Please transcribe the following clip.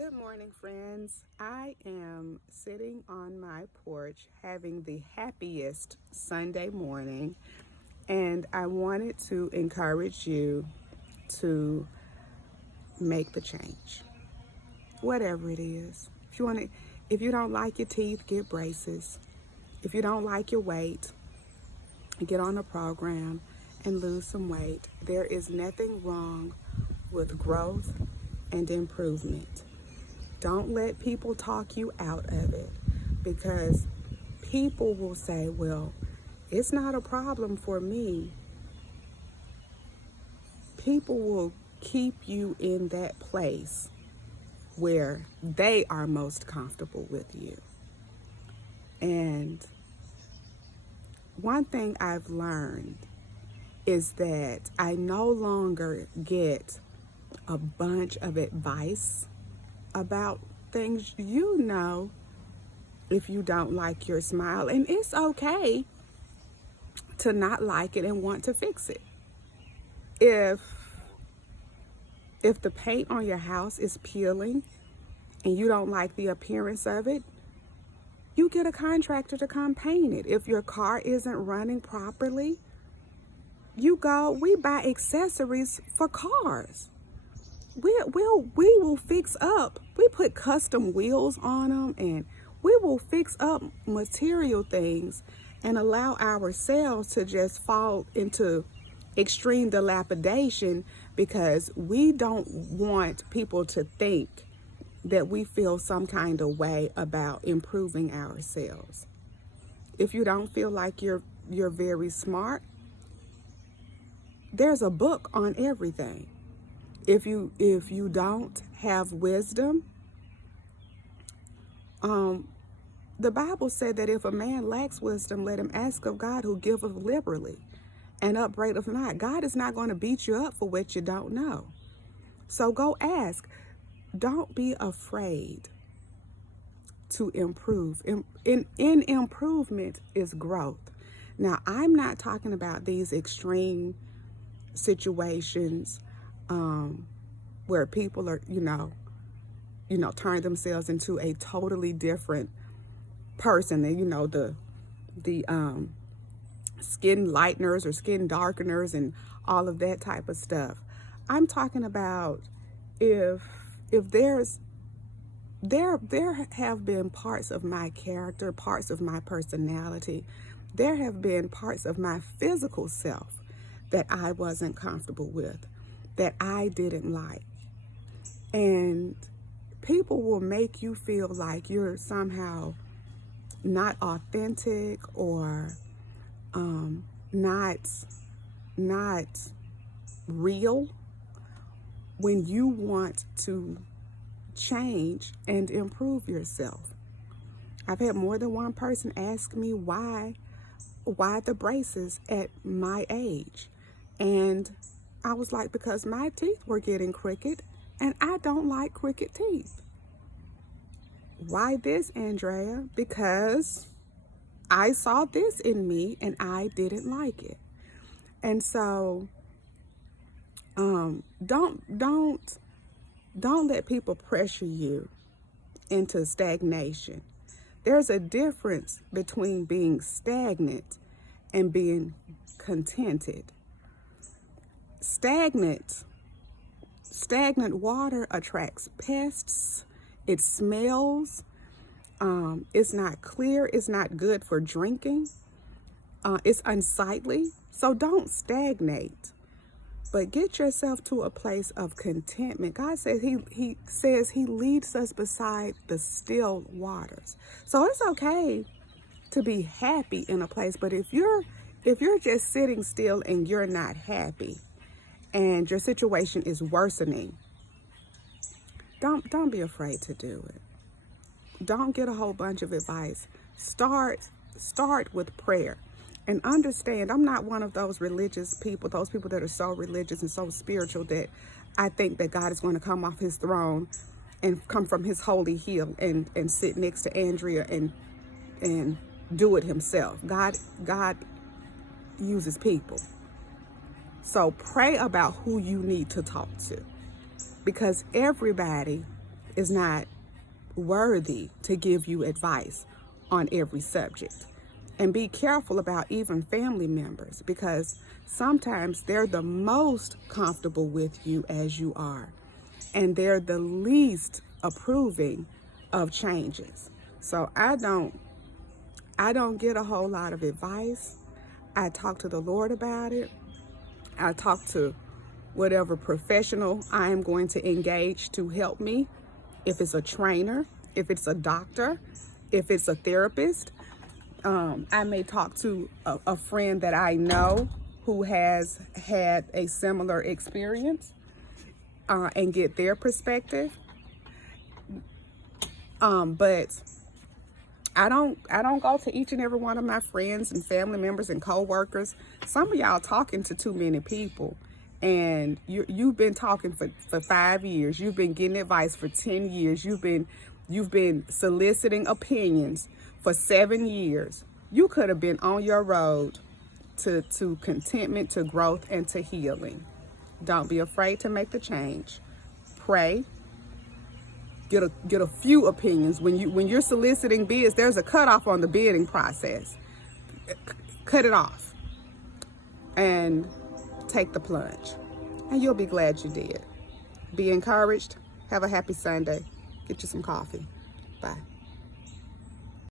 Good morning, friends. I am sitting on my porch having the happiest Sunday morning, and I wanted to encourage you to make the change, whatever it is. If you don't like your teeth, get braces. If you don't like your weight, get on a program and lose some weight. There is nothing wrong with growth and improvement. Don't let people talk you out of it, because people will say, well, it's not a problem for me. People will keep you in that place where they are most comfortable with you. And one thing I've learned is that I no longer get a bunch of advice about things. If you don't like your smile, and it's okay to not like it and want to fix it. If the paint on your house is peeling and you don't like the appearance of it, you get a contractor to come paint it. If your car isn't running properly, we buy accessories for cars. We will fix up. We put custom wheels on them, and we will fix up material things and allow ourselves to just fall into extreme dilapidation because we don't want people to think that we feel some kind of way about improving ourselves. If you don't feel like you're very smart, there's a book on everything. If you don't have wisdom, the Bible said that if a man lacks wisdom, let him ask of God, who giveth liberally and upbraideth not. God is not going to beat you up for what you don't know. So go ask. Don't be afraid to improve. In improvement is growth. Now, I'm not talking about these extreme situations where people are, turn themselves into a totally different person. And, the skin lighteners or skin darkeners and all of that type of stuff. I'm talking about if there have been parts of my character, parts of my personality, there have been parts of my physical self that I wasn't comfortable with, that I didn't like. And people will make you feel like you're somehow not authentic or not real when you want to change and improve yourself. I've had more than one person ask me why the braces at my age. And I was like, because my teeth were getting crooked and I don't like crooked teeth. Why this, ANDREA? Because I saw this in me and I didn't like it. And so don't let people pressure you into stagnation. There's a difference between being stagnant and being contented. Stagnant water attracts pests. It smells. It's not clear. It's not good for drinking. It's unsightly. So don't stagnate, but get yourself to a place of contentment. God says He says He leads us beside the still waters. So it's okay to be happy in a place, but if you're just sitting still and you're not happy, and your situation is worsening, don't be afraid to do it. Don't get a whole bunch of advice. Start with prayer. And understand, I'm not one of those religious people, those people that are so religious and so spiritual that I think that God is going to come off His throne and come from His holy hill and sit next to ANDREA and do it Himself. God uses people. So pray about who you need to talk to, because everybody is not worthy to give you advice on every subject. And be careful about even family members, because sometimes they're the most comfortable with you as you are, and they're the least approving of changes. So I don't get a whole lot of advice. I talk to the Lord about it. I talk to whatever professional I am going to engage to help me. If it's a trainer, if it's a doctor, if it's a therapist, I may talk to a friend that I know who has had a similar experience and get their perspective. But I don't go to each and every one of my friends and family members and co-workers. Some of y'all talking to too many people, and you've been talking for 5 years. You've been getting advice for 10 years. You've been soliciting opinions for 7 years. You could have been on your road to contentment, to growth, and to healing. Don't be afraid to make the change. Pray. Get a few opinions. When you're soliciting bids, there's a cutoff on the bidding process. Cut it off and take the plunge, and you'll be glad you did. Be encouraged. Have a happy Sunday. Get you some coffee. Bye.